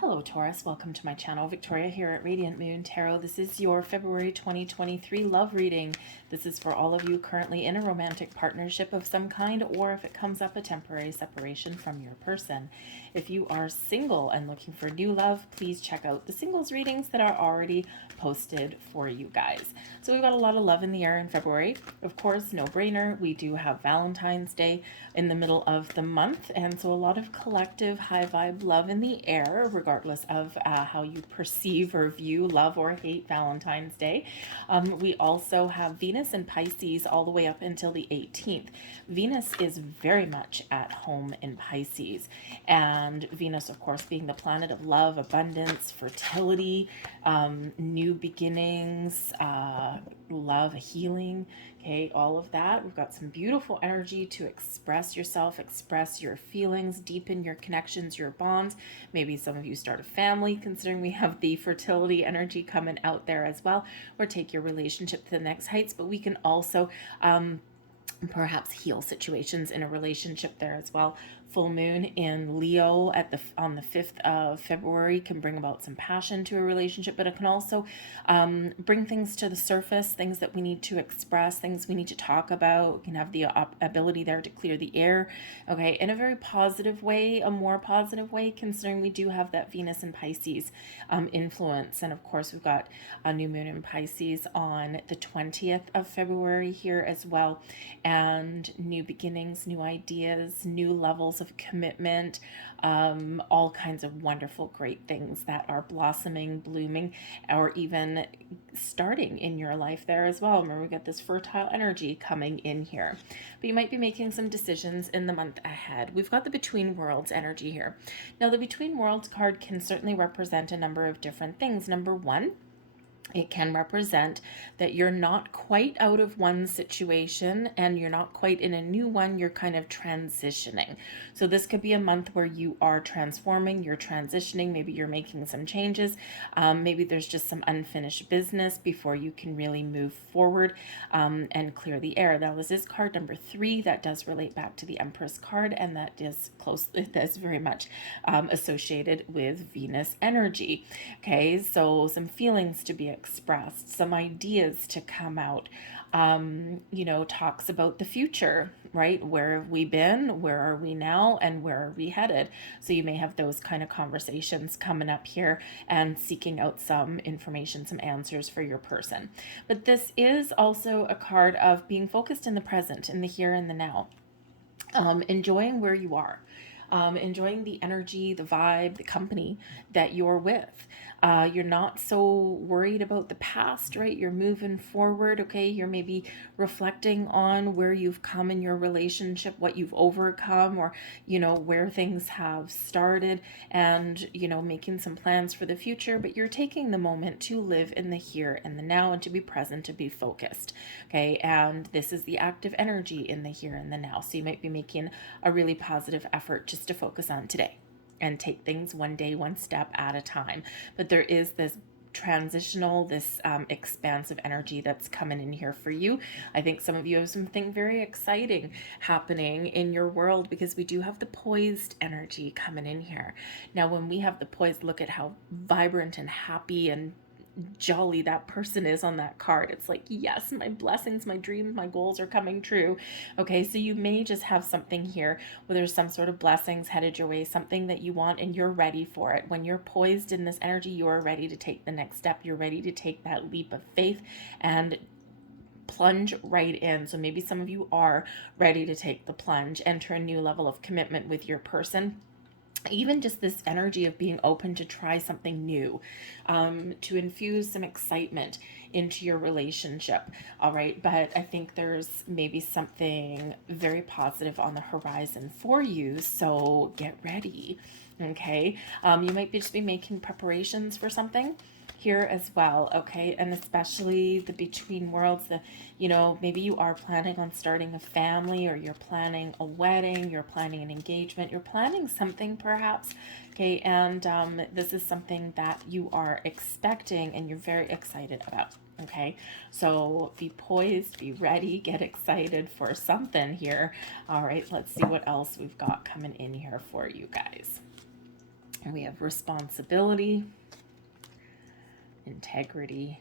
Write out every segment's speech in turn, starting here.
Hello Taurus, welcome to my channel. Victoria here at Radiant Moon Tarot. This is your February 2023 love reading. This is for all of you currently in a romantic partnership of some kind, or if it comes up, a temporary separation from your person. If you are single and looking for new love, please check out the singles readings that are already posted for you guys. So we've got a lot of love in the air in February. Of course, no brainer, we do have Valentine's Day in the middle of the month, and so a lot of collective high vibe love in the air, regardless of how you perceive or view, love or hate Valentine's Day. We also have Venus and Pisces all the way up until the 18th. Venus is very much at home in Pisces, and Venus, of course, being the planet of love, abundance, fertility, new beginnings, love, healing, okay, all of that. We've got some beautiful energy to express yourself, express your feelings, deepen your connections, your bonds. Maybe some of you start a family, considering we have the fertility energy coming out there as well, or take your relationship to the next heights. But we can also perhaps heal situations in a relationship there as well. Full moon in Leo on the 5th of February can bring about some passion to a relationship, but it can also bring things to the surface, things that we need to express, things we need to talk about. We can have the ability there to clear the air, okay, in a very positive way, a more positive way, considering we do have that Venus and Pisces influence. And of course, we've got a new moon in Pisces on the 20th of February here as well, and new beginnings, new ideas, new levels of commitment, all kinds of wonderful, great things that are blossoming, blooming, or even starting in your life there as well. Remember, we got this fertile energy coming in here. But you might be making some decisions in the month ahead. We've got the Between Worlds energy here. Now, the Between Worlds card can certainly represent a number of different things. Number one, it can represent that you're not quite out of one situation and you're not quite in a new one, you're kind of transitioning. So this could be a month where you are transforming, you're transitioning, maybe you're making some changes, maybe there's just some unfinished business before you can really move forward and clear the air. Now this is card number 3, that does relate back to the Empress card, and that is that's very much associated with Venus energy. Okay, so some feelings to be expressed, some ideas to come out, talks about the future, right? Where have we been? Where are we now? And where are we headed? So you may have those kind of conversations coming up here and seeking out some information, some answers for your person. But this is also a card of being focused in the present, in the here and the now, enjoying where you are. Enjoying the energy, the vibe, the company that you're with. You're not so worried about the past, right? You're moving forward, okay? You're maybe reflecting on where you've come in your relationship, what you've overcome, or, where things have started, and, making some plans for the future, but you're taking the moment to live in the here and the now and to be present, to be focused, okay? And this is the active energy in the here and the now. So you might be making a really positive effort just to focus on today and take things one day, one step at a time. But there is this transitional, this expansive energy that's coming in here for you. I think some of you have something very exciting happening in your world, because we do have the poised energy coming in here. Now, when we have the poised, look at how vibrant and happy and jolly that person is on that card. It's like, yes, my blessings, my dreams, my goals are coming true. Okay, so you may just have something here where there's some sort of blessings headed your way, something that you want, and you're ready for it. When you're poised in this energy, you are ready to take the next step. You're ready to take that leap of faith and plunge right in. So maybe some of you are ready to take the plunge, enter a new level of commitment with your person. Even just this energy of being open to try something new, to infuse some excitement into your relationship. All right, but I think there's maybe something very positive on the horizon for you, so get ready. Okay, you might just be making preparations for something here as well, okay? And especially the Between Worlds, maybe you are planning on starting a family, or you're planning a wedding, you're planning an engagement, you're planning something perhaps, okay? And this is something that you are expecting and you're very excited about, okay? So be poised, be ready, get excited for something here. All right, let's see what else we've got coming in here for you guys. And we have responsibility, integrity,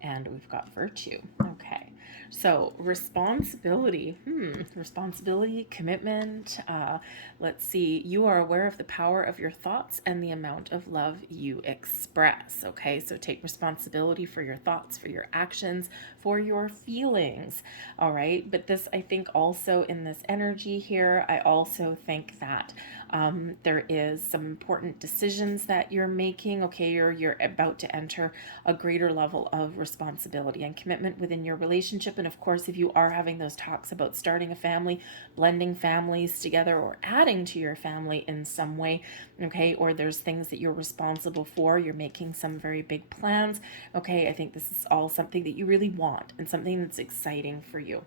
and we've got virtue. Okay, so responsibility, responsibility, commitment. Let's see, you are aware of the power of your thoughts and the amount of love you express. Okay, so take responsibility for your thoughts, for your actions, for your feelings. All right, but this, I think, also in this energy here, I also think that there is some important decisions that you're making. Okay, you're about to enter a greater level of responsibility and commitment within your relationship. And of course, if you are having those talks about starting a family, blending families together, or adding to your family in some way, okay, or there's things that you're responsible for, you're making some very big plans, okay, I think this is all something that you really want and something that's exciting for you.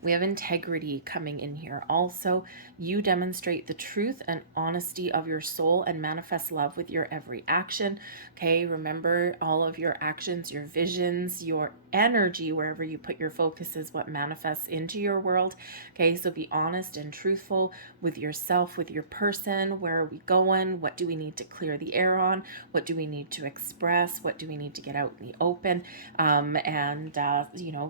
We have integrity coming in here. Also, you demonstrate the truth and honesty of your soul and manifest love with your every action. Okay, remember, all of your actions, your visions, your energy, wherever you put your focus is what manifests into your world. Okay, so be honest and truthful with yourself, with your person. Where are we going? What do we need to clear the air on? What do we need to express? What do we need to get out in the open?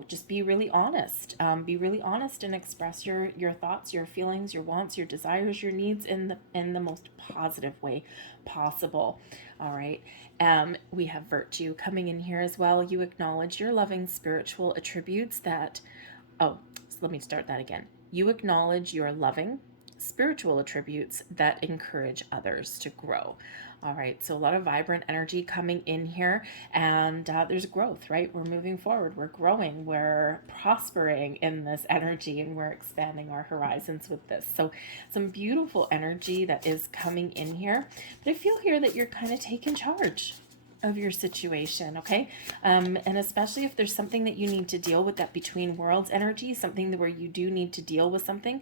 Just be really honest. Be really honest and express your thoughts, your feelings, your wants, your desires, your needs in the most positive way possible. All right. We have virtue coming in here as well. You acknowledge your loving spiritual attributes that, so let me start that again. You acknowledge your loving spiritual attributes that encourage others to grow. All right, so a lot of vibrant energy coming in here, and there's growth, right? We're moving forward, we're growing, we're prospering in this energy, and we're expanding our horizons with this. So some beautiful energy that is coming in here, but I feel here that you're kind of taking charge of your situation, okay? And especially if there's something that you need to deal with, that between worlds energy, something where you do need to deal with something,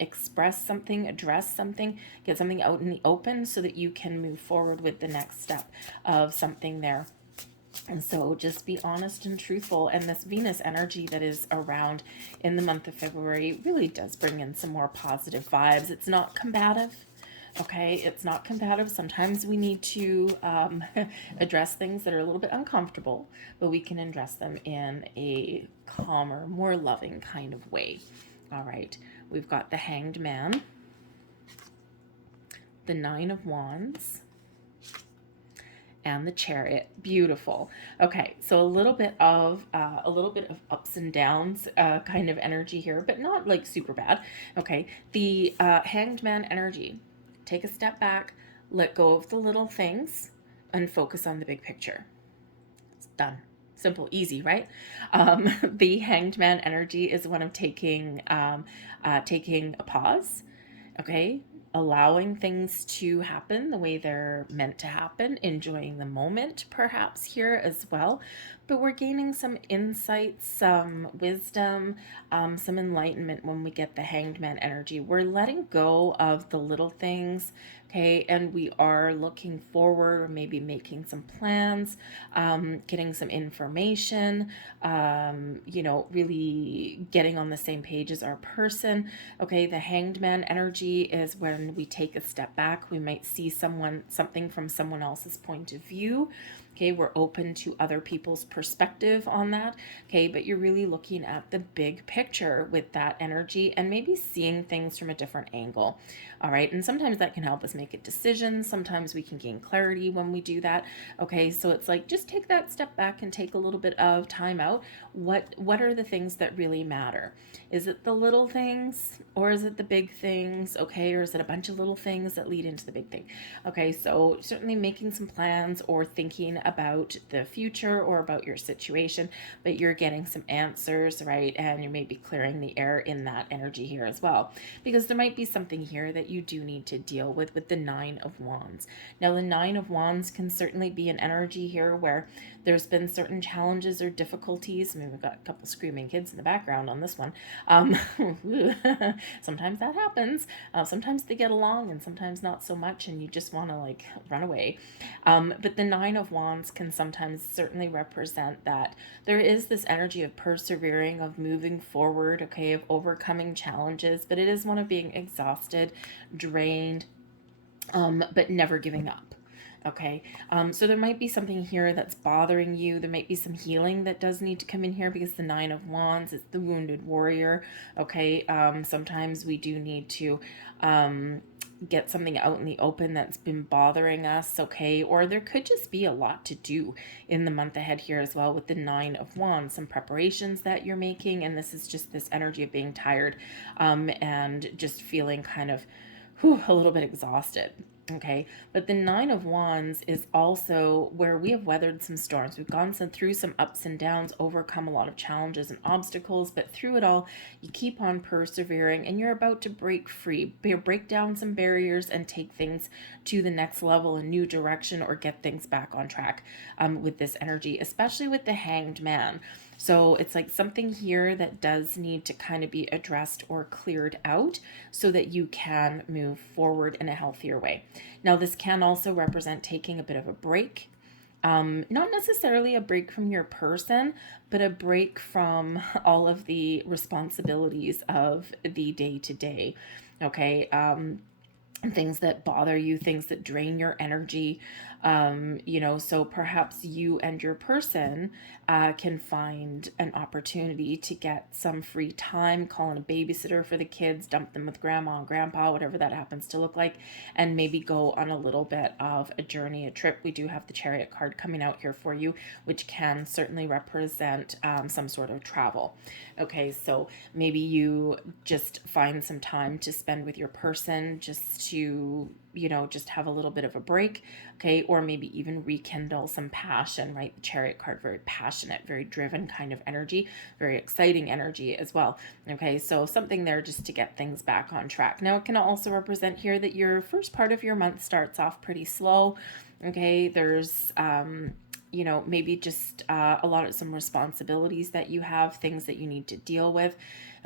express something, address something, get something out in the open so that you can move forward with the next step of something there. And so just be honest and truthful. And this Venus energy that is around in the month of February really does bring in some more positive vibes. It's not combative. Okay, it's not combative. Sometimes we need to address things that are a little bit uncomfortable, but we can address them in a calmer, more loving kind of way. All right, we've got the Hanged Man, the Nine of Wands, and the Chariot. Beautiful. Okay, so a little bit of ups and downs kind of energy here, but not like super bad. Okay, the Hanged Man energy. Take a step back, let go of the little things, and focus on the big picture. It's done. Simple, easy, right? The Hanged Man energy is one of taking a pause, okay? Allowing things to happen the way they're meant to happen, enjoying the moment perhaps here as well. But we're gaining some insights, some wisdom, some enlightenment when we get the Hanged Man energy. We're letting go of the little things, okay? And we are looking forward, maybe making some plans, getting some information, really getting on the same page as our person, okay? The Hanged Man energy is when we take a step back. We might see something from someone else's point of view. Okay, we're open to other people's perspective on that. Okay, but you're really looking at the big picture with that energy and maybe seeing things from a different angle. All right, and sometimes that can help us make a decision. Sometimes we can gain clarity when we do that. Okay, so it's like just take that step back and take a little bit of time out. What are the things that really matter? Is it the little things or is it the big things? Okay, or is it a bunch of little things that lead into the big thing? Okay, so certainly making some plans or thinking about the future or about your situation, but you're getting some answers, right? And you may be clearing the air in that energy here as well, because there might be something here that you do need to deal with the Nine of Wands. Now, the Nine of Wands can certainly be an energy here where there's been certain challenges or difficulties. I mean, we've got a couple screaming kids in the background on this one. Sometimes that happens. Sometimes they get along and sometimes not so much, and you just want to like run away. But the Nine of Wands can sometimes certainly represent that there is this energy of persevering, of moving forward, okay, of overcoming challenges, but it is one of being exhausted, drained, but never giving up. Okay, so there might be something here that's bothering you. There might be some healing that does need to come in here because the Nine of Wands is the wounded warrior. Okay, sometimes we do need to get something out in the open that's been bothering us. Okay, or there could just be a lot to do in the month ahead here as well with the Nine of Wands. Some preparations that you're making, and this is just this energy of being tired and just feeling kind of a little bit exhausted. Okay, but the Nine of Wands is also where we have weathered some storms. We've gone through some ups and downs, overcome a lot of challenges and obstacles, but through it all, you keep on persevering and you're about to break free, break down some barriers and take things to the next level, a new direction, or get things back on track with this energy, especially with the Hanged Man. So it's like something here that does need to kind of be addressed or cleared out so that you can move forward in a healthier way. Now, this can also represent taking a bit of a break. Not necessarily a break from your person, but a break from all of the responsibilities of the day to day. Okay. Things that bother you, things that drain your energy. So perhaps you and your person can find an opportunity to get some free time, call in a babysitter for the kids, dump them with grandma and grandpa, whatever that happens to look like, and maybe go on a little bit of a journey, a trip. We do have the Chariot card coming out here for you, which can certainly represent some sort of travel. Okay, so maybe you just find some time to spend with your person just to, just have a little bit of a break. Okay, or maybe even rekindle some passion, right? The Chariot card, very passionate, very driven kind of energy, very exciting energy as well. Okay, so something there just to get things back on track. Now, it can also represent here that your first part of your month starts off pretty slow. Okay, there's maybe just a lot of some responsibilities that you have, things that you need to deal with.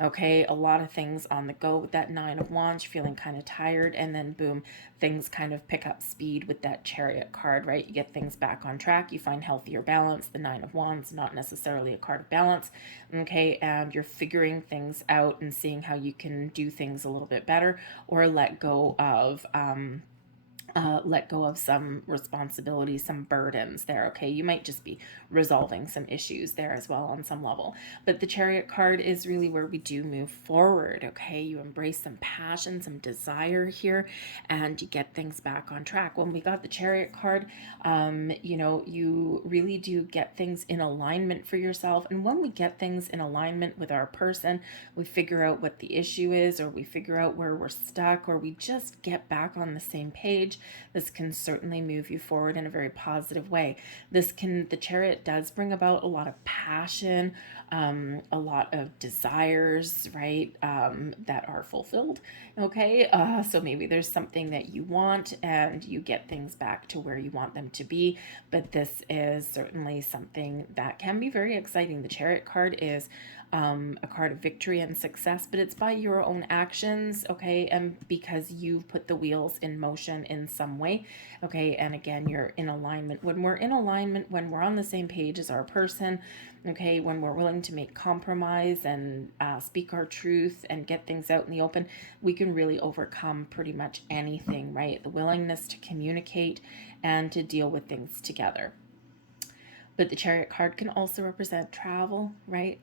Okay, a lot of things on the go with that Nine of Wands, feeling kind of tired, and then boom, things kind of pick up speed with that Chariot card, right? You get things back on track, you find healthier balance. The Nine of Wands, not necessarily a card of balance. Okay, and you're figuring things out and seeing how you can do things a little bit better or let go of some responsibilities, some burdens there. Okay, you might just be resolving some issues there as well on some level. But the Chariot card is really where we do move forward. Okay, you embrace some passion, some desire here, and you get things back on track. When we got the Chariot card, you really do get things in alignment for yourself. And when we get things in alignment with our person, we figure out what the issue is, or we figure out where we're stuck, or we just get back on the same page. This can certainly move you forward in a very positive way. The Chariot does bring about a lot of passion, a lot of desires, right, that are fulfilled. Okay, so maybe there's something that you want and you get things back to where you want them to be, but this is certainly something that can be very exciting. The Chariot card is a card of victory and success, but it's by your own actions, okay, and because you've put the wheels in motion in some way, okay, and again, you're in alignment. When we're in alignment, when we're on the same page as our person, okay, when we're willing to make compromise and speak our truth and get things out in the open, we can really overcome pretty much anything, right? The willingness to communicate and to deal with things together. But the Chariot card can also represent travel, right?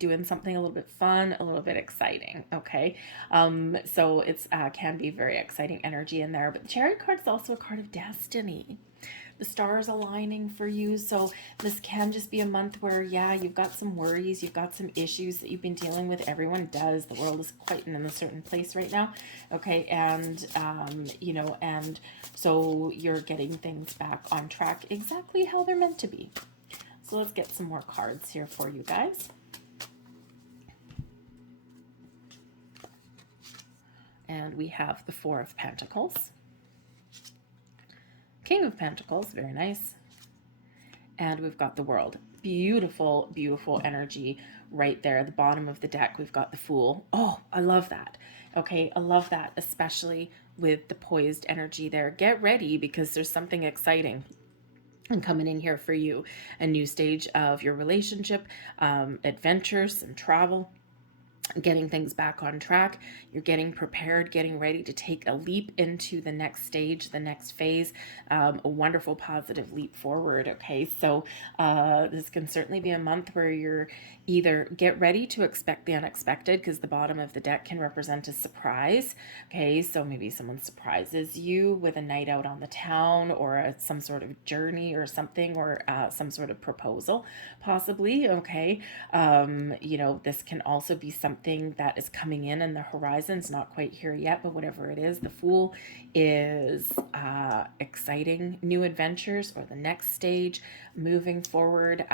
Doing something a little bit fun, a little bit exciting. Okay, so it's can be very exciting energy in there. But the Chariot card is also a card of destiny. The stars aligning for you. So this can just be a month where, yeah, you've got some worries, you've got some issues that you've been dealing with. Everyone does. The world is quite in a certain place right now. Okay, and and so you're getting things back on track exactly how they're meant to be. So let's get some more cards here for you guys. And we have the Four of Pentacles. King of Pentacles, very nice. And we've got the World. Beautiful, beautiful energy right there. At the bottom of the deck, we've got the Fool. Oh, I love that. Okay, I love that, especially with the poised energy there. Get ready because there's something exciting and coming in here for you. A new stage of your relationship, adventures and travel. getting things back on track. You're getting prepared, getting ready to take a leap into the next stage, the next phase, a wonderful positive leap forward. Okay, so this can certainly be a month where you're either get ready to expect the unexpected, because the bottom of the deck can represent a surprise. Okay, so maybe someone surprises you with a night out on the town, or some sort of journey or something, or some sort of proposal possibly. Okay, this can also be something that is coming in the horizon's not quite here yet, but whatever it is, the Fool is exciting new adventures, or the next stage moving forward.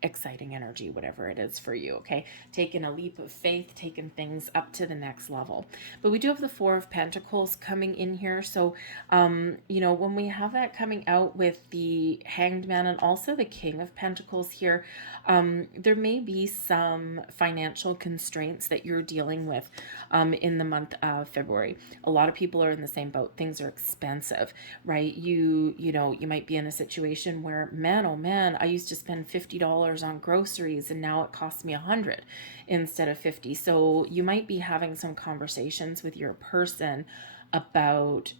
Exciting energy, whatever it is for you. Okay, taking a leap of faith, taking things up to the next level. But we do have the Four of Pentacles coming in here. So when we have that coming out with the Hanged Man and also the King of Pentacles here, there may be some financial constraints that you're dealing with in the month of February. A lot of people are in the same boat. Things are expensive, right? You might be in a situation where, man, oh man, I used to spend $50 on groceries and now it costs me 100 instead of 50. So you might be having some conversations with your person about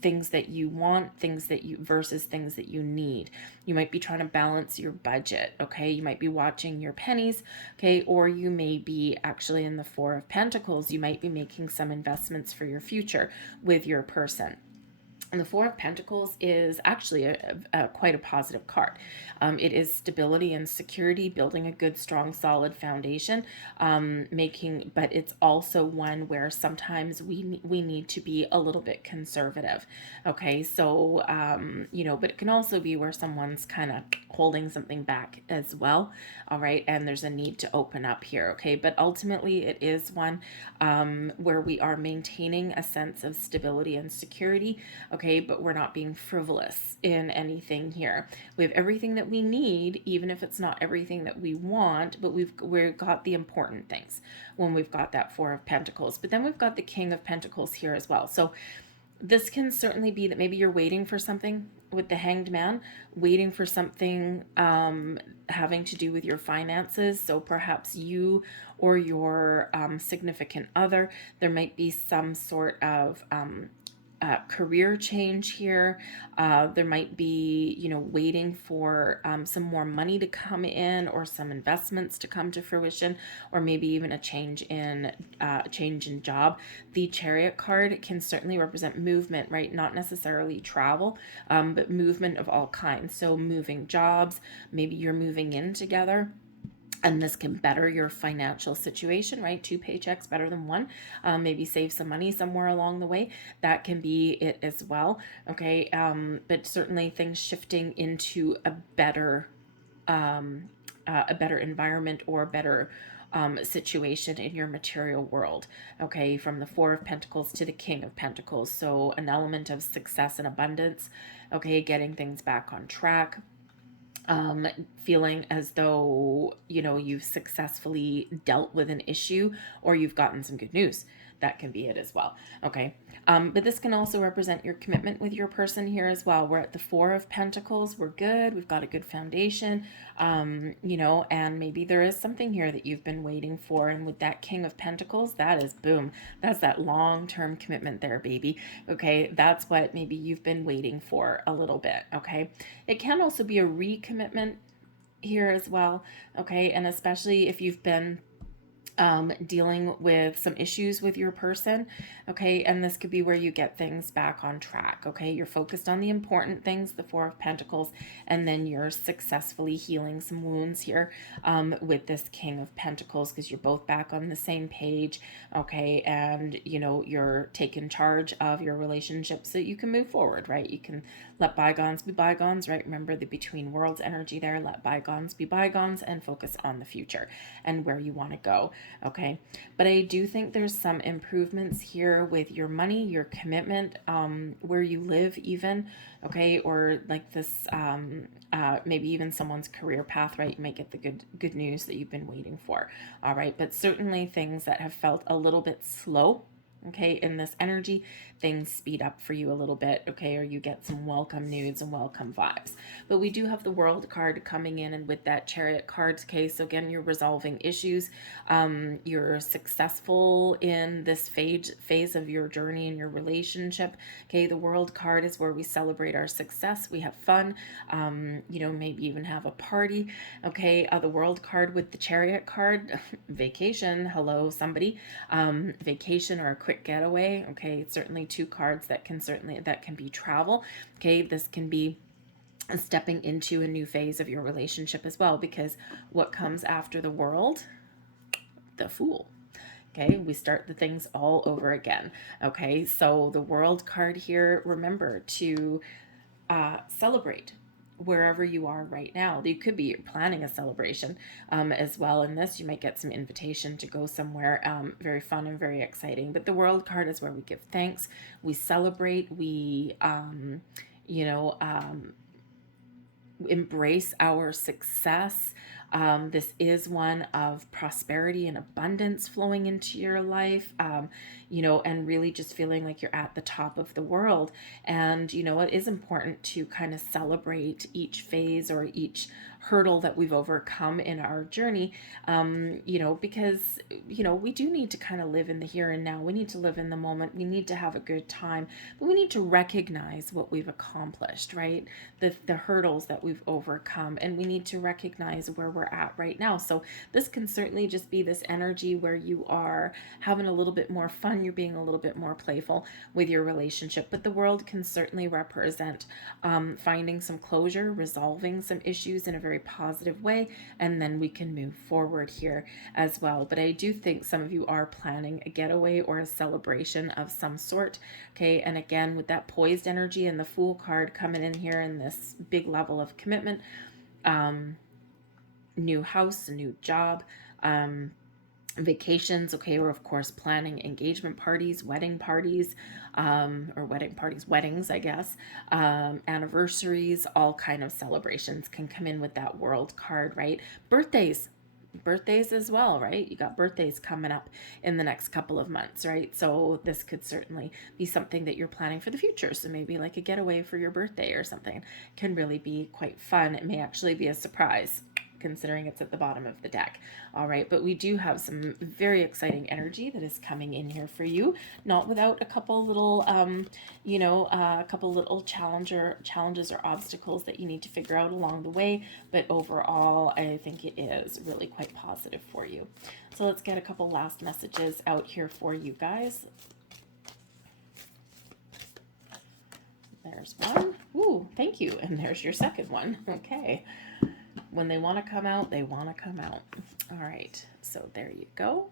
things that you want, things that you versus things that you need. You might be trying to balance your budget. Okay, you might be watching your pennies. Okay, or you may be actually in the Four of Pentacles. You might be making some investments for your future with your person. And the Four of Pentacles is actually quite a positive card. It is stability and security, building a good, strong, solid foundation, but it's also one where sometimes we need to be a little bit conservative. Okay, so, but it can also be where someone's kind of holding something back as well. All right, and there's a need to open up here. Okay, but ultimately it is one where we are maintaining a sense of stability and security. Okay, but we're not being frivolous in anything here. We have everything that we need, even if it's not everything that we want, but we've got the important things when we've got that Four of Pentacles. But then we've got the King of Pentacles here as well. So this can certainly be that maybe you're waiting for something with the Hanged Man, waiting for something having to do with your finances. So perhaps you or your significant other, there might be some sort of career change here. There might be, waiting for some more money to come in, or some investments to come to fruition, or maybe even a change in job. The Chariot card can certainly represent movement, right? Not necessarily travel, but movement of all kinds. So moving jobs, maybe you're moving in together, and this can better your financial situation, right? 2 paychecks better than one. Maybe save some money somewhere along the way. That can be it as well. Okay, but certainly things shifting into a better environment, or a better situation in your material world. Okay, from the Four of Pentacles to the King of Pentacles. So an element of success and abundance. Okay, getting things back on track. Feeling as though, you've successfully dealt with an issue, or you've gotten some good news. That can be it as well. Okay. But this can also represent your commitment with your person here as well. We're at the Four of Pentacles. We're good. We've got a good foundation, and maybe there is something here that you've been waiting for. And with that King of Pentacles, that is boom. That's that long-term commitment there, baby. Okay. That's what maybe you've been waiting for a little bit. Okay. It can also be a recommitment here as well. Okay. And especially if you've been dealing with some issues with your person. Okay, and this could be where you get things back on track. Okay, you're focused on the important things, the Four of Pentacles, and then you're successfully healing some wounds here with this King of Pentacles, because you're both back on the same page. Okay, and you're taking charge of your relationship so you can move forward, right? You can let bygones be bygones, right? Remember the between worlds energy there. Let bygones be bygones and focus on the future and where you want to go. Okay, but I do think there's some improvements here with your money, your commitment, where you live even. Okay, or like this, maybe even someone's career path, right? You might get the good news that you've been waiting for. All right, but certainly things that have felt a little bit slow. Okay, in this energy, things speed up for you a little bit, okay, or you get some welcome news and welcome vibes. But we do have the World card coming in, and with that Chariot card, okay, so again, you're resolving issues. You're successful in this phase of your journey in your relationship. Okay, the World card is where we celebrate our success, we have fun, you know, maybe even have a party. Okay, the World card with the Chariot card, vacation, hello, somebody. Vacation or a quick getaway. Okay, certainly two cards that can be travel. Okay, this can be stepping into a new phase of your relationship as well, because what comes after the World? The Fool. Okay, we start the things all over again. Okay, so the World card here, remember to celebrate wherever you are right now. You could be planning a celebration as well in this. You might get some invitation to go somewhere very fun and very exciting. But the World card is where we give thanks, we celebrate, we you know, embrace our success. This is one of prosperity and abundance flowing into your life, you know, and really just feeling like you're at the top of the world. And, you know, it is important to kind of celebrate each phase or each hurdle that we've overcome in our journey, you know, because, you know, we do need to kind of live in the here and now. We need to live in the moment. We need to have a good time, but we need to recognize what we've accomplished, right? The hurdles that we've overcome, and we need to recognize where we're at right now. So this can certainly just be this energy where you are having a little bit more fun, you're being a little bit more playful with your relationship. But the World can certainly represent finding some closure, resolving some issues in a very positive way, and then we can move forward here as well. But I do think some of you are planning a getaway or a celebration of some sort. Okay, and again, with that poised energy and the Fool card coming in here in this big level of commitment, new house, a new job, vacations. Okay, we're of course planning engagement parties, wedding parties, weddings, I guess, anniversaries, all kind of celebrations can come in with that World card, right? Birthdays as well, right? You got birthdays coming up in the next couple of months, right? So this could certainly be something that you're planning for the future. So maybe like a getaway for your birthday or something can really be quite fun. It may actually be a surprise, considering it's at the bottom of the deck. All right, but we do have some very exciting energy that is coming in here for you, not without a couple little you know, a couple little challenges or obstacles that you need to figure out along the way, but overall I think it is really quite positive for you. So let's get a couple last messages out here for you guys. There's one. Ooh, thank you. And there's your second one. Okay. When they want to come out, they want to come out. All right, so there you go.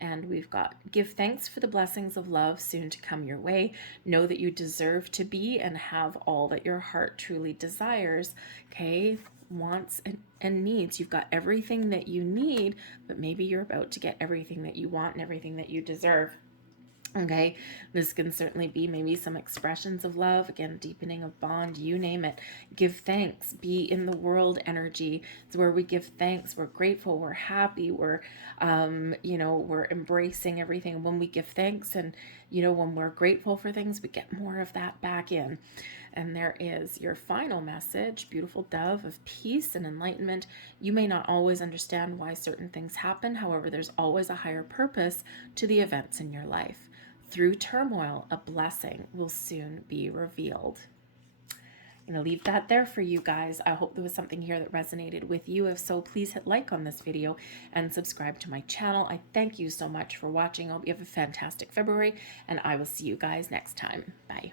And we've got, give thanks for the blessings of love soon to come your way. Know that you deserve to be and have all that your heart truly desires. Okay, wants and needs. You've got everything that you need, but maybe you're about to get everything that you want and everything that you deserve. Okay, this can certainly be maybe some expressions of love, again, deepening of bond, you name it. Give thanks, be in the World energy. It's where we give thanks, we're grateful, we're happy, we're, you know, we're embracing everything. When we give thanks and, you know, when we're grateful for things, we get more of that back in. And there is your final message, beautiful dove of peace and enlightenment. You may not always understand why certain things happen. However, there's always a higher purpose to the events in your life. Through turmoil, a blessing will soon be revealed. I'm going to leave that there for you guys. I hope there was something here that resonated with you. If so, please hit like on this video and subscribe to my channel. I thank you so much for watching. I hope you have a fantastic February, and I will see you guys next time. Bye.